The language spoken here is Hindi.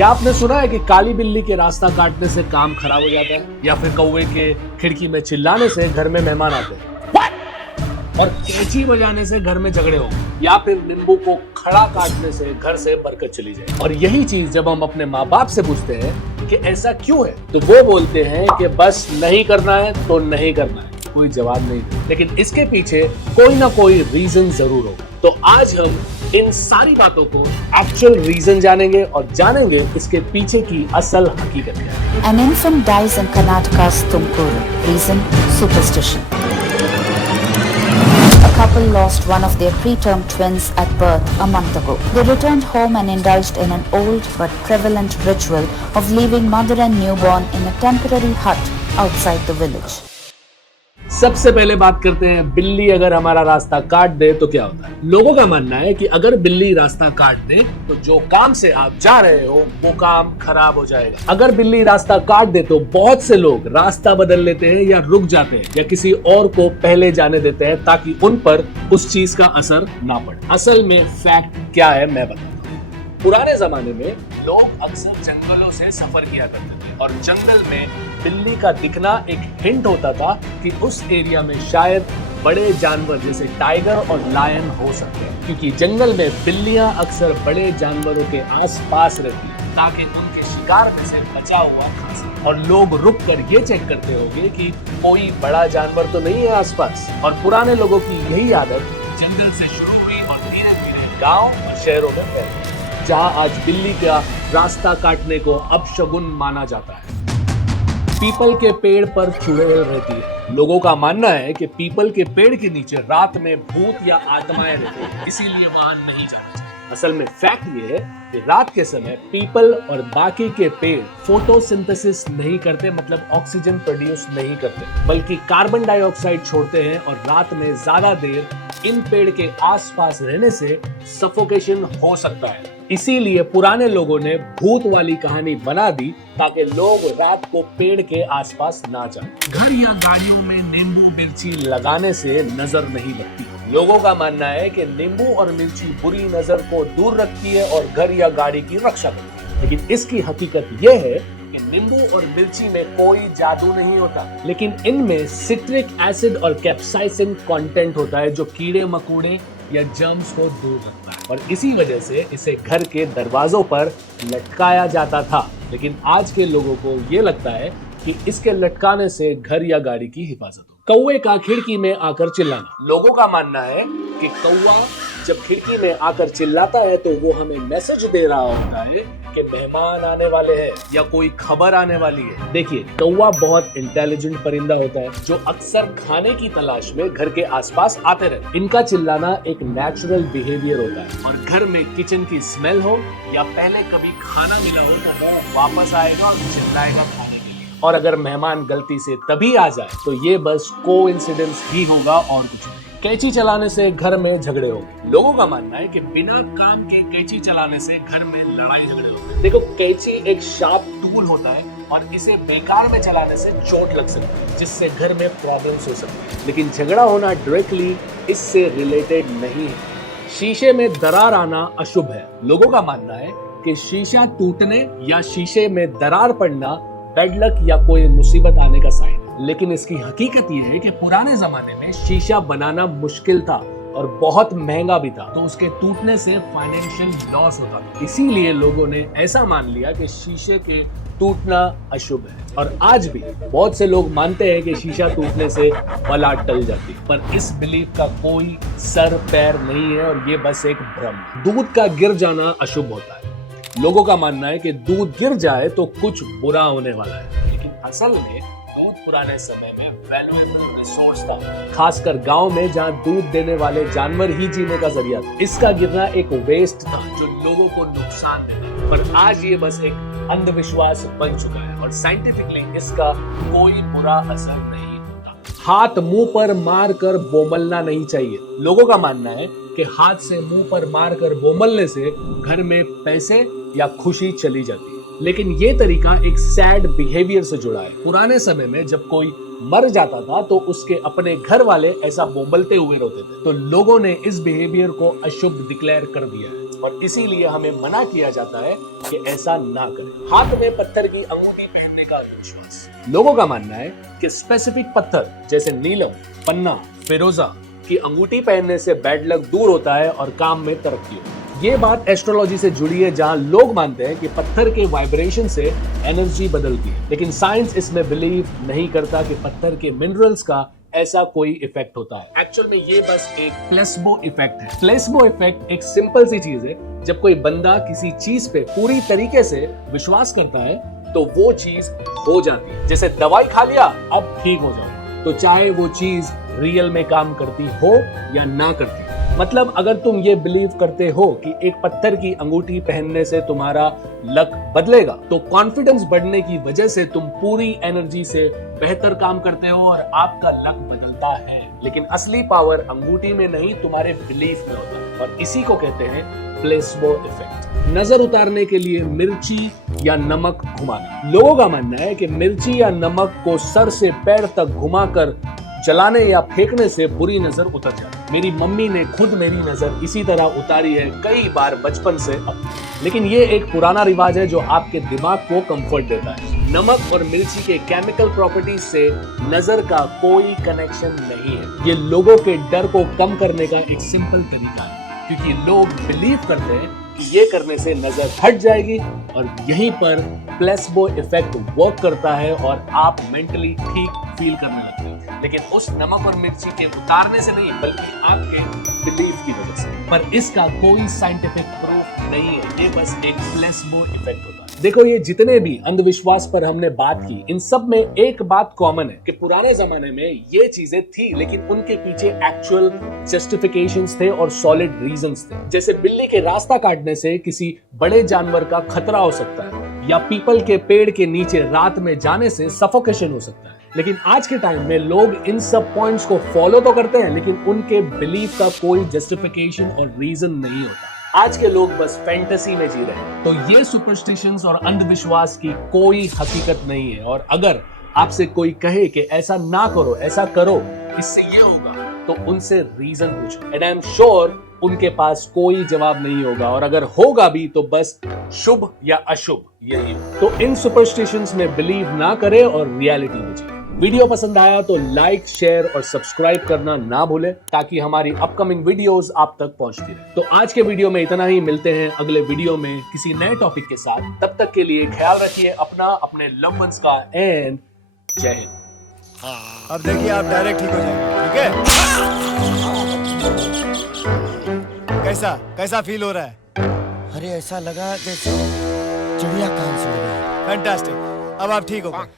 क्या आपने सुना है कि काली बिल्ली के रास्ता काटने से काम खराब हो जाता है, या फिर कौवे के खिड़की में चिल्लाने से घर में मेहमान आते हैं, और कैंची बजाने से घर में झगड़े हो, या फिर नींबू को खड़ा काटने से घर से बरकत चली जाए। और यही चीज जब हम अपने माँ बाप से पूछते हैं कि ऐसा क्यों है, तो वो बोलते हैं कि बस नहीं करना है तो नहीं करना है, कोई जवाब नहीं दे। लेकिन इसके पीछे कोई ना कोई रीजन जरूर होगा। तो आज हम इन सारी बातों को एक्चुअल रीजन जानेंगे और जानेंगे इसके पीछे की असल हकीकत क्या है। An infant dies in Karnataka's Tumkuru. Reason: superstition. A couple lost one of their preterm twins at birth a month ago. They returned home and indulged in an old but prevalent ritual of leaving mother and newborn in a temporary hut outside the village. सबसे पहले बात करते हैं, बिल्ली अगर हमारा रास्ता काट दे तो क्या होता है। लोगों का मानना है कि अगर बिल्ली रास्ता काट दे तो जो काम से आप जा रहे हो वो काम खराब हो जाएगा। अगर बिल्ली रास्ता काट दे तो बहुत से लोग रास्ता बदल लेते हैं या रुक जाते हैं या किसी और को पहले जाने देते हैं ताकि उन पर उस चीज का असर ना पड़े। असल में फैक्ट क्या है मैं बताता हूँ। पुराने जमाने में लोग अक्सर जंगलों से सफर किया करते थे और जंगल में बिल्ली का दिखना एक हिंट होता था कि उस एरिया में शायद बड़े जानवर जैसे टाइगर और लायन हो सकते हैं, क्योंकि जंगल में बिल्लियां अक्सर बड़े जानवरों के आसपास रहती हैं ताकि उनके शिकार में से बचा हुआ खा सके। और लोग रुक कर ये चेक करते होंगे कि कोई बड़ा जानवर तो नहीं है आसपास। और पुराने लोगों की यही आदत जंगल से शुरू हुई और धीरे धीरे गाँव और शहरों में फैली, जहाँ आज बिल्ली का रास्ता काटने को अपशगुन माना जाता है। पीपल के पेड़ पर चुड़ैल रहती है। लोगों का मानना है कि पीपल के पेड़ के नीचे रात में भूत या आत्माएं रहती हैं, इसीलिए वहां नहीं जाना चाहिए। असल में फैक्ट ये है कि रात के समय पीपल और बाकी के पेड़ फोटोसिंथेसिस नहीं करते, मतलब ऑक्सीजन प्रोड्यूस नहीं करते, बल्कि कार्बन डाइऑक्साइड छोड़ते हैं। और रात में ज्यादा देर इन पेड़ के आसपास रहने से सफोकेशन हो सकता है। इसीलिए पुराने लोगों ने भूत वाली कहानी बना दी ताकि लोग रात को पेड़ के आसपास ना जाएं। घर या गाड़ियों में नींबू मिर्ची लगाने से नजर नहीं लगती। लोगों का मानना है कि नींबू और मिर्ची बुरी नजर को दूर रखती है और घर या गाड़ी की रक्षा करती है। लेकिन इसकी हकीकत यह है कि नींबू और मिर्ची में कोई जादू नहीं होता, लेकिन इनमें सिट्रिक एसिड और कैप्साइसिन कंटेंट होता है जो कीड़े मकोड़े या जर्म्स को दूर रखता है। और इसी वजह से इसे घर के दरवाजों पर लटकाया जाता था। लेकिन आज के लोगों को ये लगता है कि इसके लटकाने से घर या गाड़ी की हिफाजत हो। कौवे का खिड़की में आकर चिल्लाना। लोगों का मानना है कि कौवा जब खिड़की में आकर चिल्लाता है तो वो हमें मैसेज दे रहा होता है कि मेहमान आने वाले हैं या कोई खबर आने वाली है। देखिए, कौवा बहुत इंटेलिजेंट परिंदा होता है जो अक्सर खाने की तलाश में घर के आसपास आते रहते। इनका चिल्लाना एक नेचुरल बिहेवियर होता है और घर में किचन की स्मेल हो या पहले कभी खाना मिला हो तो वो वापस आएगा और चिल्लाएगा खाने के लिए। और अगर मेहमान गलती से तभी आ जाए तो ये बस कोइंसिडेंस ही होगा और कुछ नहीं। कैंची चलाने से घर में झगड़े होंगे। लोगों का मानना है कि बिना काम के कैंची चलाने से घर में लड़ाई झगड़े होंगे। देखो, कैंची एक शार्प टूल होता है और इसे बेकार में चलाने से चोट लग सकती है, जिससे घर में प्रॉब्लम्स हो सकती है। लेकिन झगड़ा होना डायरेक्टली इससे रिलेटेड नहीं है। शीशे में दरार आना अशुभ है। लोगों का मानना है कि शीशा टूटने या शीशे में दरार पड़ना बैड लक या कोई मुसीबत आने का साइन है। लेकिन इसकी हकीकत यह है कि पुराने जमाने में शीशा बनाना मुश्किल था और बहुत महंगा भी था, तो उसके टूटने से फाइनेंशियल लॉस होता था। इसीलिए लोगों ने ऐसा मान लिया कि शीशे के टूटना अशुभ है। और आज भी बहुत से लोग मानते हैं कि शीशा टूटने से बला टल जाती है, पर इस बिलीफ का कोई सर पैर नहीं है और ये बस एक भ्रम है। दूध का गिर जाना अशुभ होता है। लोगों का मानना है कि दूध गिर जाए तो कुछ बुरा होने वाला है, लेकिन असल में दूध पुराने समय में वैल्यूएबल रिसोर्स था, खासकर गांव में जहां दूध देने वाले जानवर ही जीने का जरिया था। इसका गिरना एक वेस्ट था जो लोगों को नुकसान देता, पर आज ये बस एक अंधविश्वास बन चुका है और साइंटिफिकली इसका कोई बुरा असर नहीं होता। हाथ मुंह पर मार कर बोमलना नहीं चाहिए। लोगों का मानना है कि हाथ से मुंह पर मार कर बोमलने से घर में पैसे या खुशी चली जाती है, लेकिन ये तरीका एक सैड बिहेवियर से जुड़ा है। पुराने समय में जब कोई मर जाता था तो उसके अपने घर वाले ऐसा बोंबलते हुए रोते थे। तो लोगों ने इस बिहेवियर को अशुभ डिक्लेयर कर दिया है और इसीलिए हमें मना किया जाता है कि ऐसा ना करें। हाथ में पत्थर की अंगूठी पहनने का विश्वास। लोगों का मानना है कि स्पेसिफिक पत्थर जैसे नीलम, पन्ना, फिरोजा की अंगूठी पहनने से बैड लक दूर होता है और काम में तरक्की होती है। ये बात एस्ट्रोलॉजी से जुड़ी है, जहां लोग मानते हैं कि पत्थर के वाइब्रेशन से एनर्जी बदलती है, लेकिन साइंस इसमें बिलीव नहीं करता कि पत्थर के मिनरल्स का ऐसा कोई इफेक्ट होता है। एक्चुअल में ये बस एक प्लेसबो इफेक्ट है। प्लेसबो इफेक्ट एक सिंपल सी चीज है। जब कोई बंदा किसी चीज पे पूरी तरीके से विश्वास करता है तो वो चीज हो जाती है। जैसे दवाई खा लिया, अब ठीक हो जाओ, तो चाहे वो चीज रियल में काम करती हो या ना करती। मतलब अगर तुम ये बिलीव करते हो कि एक पत्थर की अंगूठी पहनने से तुम्हारा लक बदलेगा, तो कॉन्फिडेंस बढ़ने की वजह से तुम पूरी एनर्जी से बेहतर काम करते हो और आपका लक बदलता है। लेकिन असली पावर अंगूठी में नहीं, तुम्हारे बिलीफ में होता है और इसी को कहते हैं प्लेसबो इफेक्ट। नजर उतारने के लिए मिर्ची या नमक घुमाना। लोगों का मानना है कि मिर्ची या नमक को सर से पैर तक घुमाकर जलाने या फेंकने से बुरी नजर उतर जाती है। मेरी मम्मी ने खुद मेरी नजर इसी तरह उतारी है कई बार बचपन से अब। लेकिन ये एक पुराना रिवाज है जो आपके दिमाग को कंफर्ट देता है। नमक और मिर्ची के केमिकल प्रॉपर्टीज से नजर का कोई कनेक्शन नहीं है। ये लोगों के डर को कम करने का एक सिंपल तरीका है, क्योंकि लोग बिलीव करते हैं कि ये करने से नजर हट जाएगी और यहीं पर प्लेसबो इफेक्ट वर्क करता है और आप मेंटली ठीक फील करने लगते हैं। लेकिन उस नमक और मिर्ची के उतारने से नहीं, बल्कि आपके बिलीफ की वजह से। पर इसका कोई साइंटिफिक प्रूफ नहीं है, ये बस एक प्लेसबो इफेक्ट होता है। देखो, ये जितने भी अंधविश्वास पर हमने बात की, इन सब में एक बात कॉमन है कि पुराने जमाने में ये चीजें थी, लेकिन उनके पीछे एक्चुअल जस्टिफिकेशंस थे और सॉलिड रीजंस थे। जैसे बिल्ली के रास्ता काटने से किसी बड़े जानवर का खतरा हो सकता है, या पीपल के पेड़ के नीचे रात में जाने से सफोकेशन हो सकता है। लेकिन आज के टाइम में लोग इन सब पॉइंट्स को फॉलो तो करते हैं, लेकिन उनके बिलीफ का कोई जस्टिफिकेशन और रीजन नहीं होता। आज के लोग बस फैंटेसी में जी रहे हैं। तो ये सुपरस्टिशंस और अंधविश्वास की कोई हकीकत नहीं है। और अगर आपसे कोई कहे कि ऐसा ना करो, ऐसा करो, इससे ये होगा, तो उनसे रीजन पूछो। एंड आई एम श्योर उनके पास कोई जवाब नहीं होगा, और अगर होगा भी तो बस शुभ या अशुभ यही। तो इन सुपरस्टिशंस में बिलीव ना करें और रियलिटी में जिए। वीडियो पसंद आया तो लाइक, शेयर और सब्सक्राइब करना ना भूलें, ताकि हमारी अपकमिंग वीडियोस आप तक पहुंचती रहे। तो आज के वीडियो में इतना ही। मिलते हैं अगले वीडियो में किसी नए टॉपिक के साथ। तब तक के लिए ख्याल रखिए अपना, अपने लव्ड वंस का, एंड जय हिंद। अब देखिए, आप डायरेक्ट ठीक हो जाएंगे, ठीक है? कैसा फील हो रहा है? अरे ऐसा लगा जैसे चिड़िया कान से उड़ गई। फैंटास्टिक, अब आप ठीक हो गए।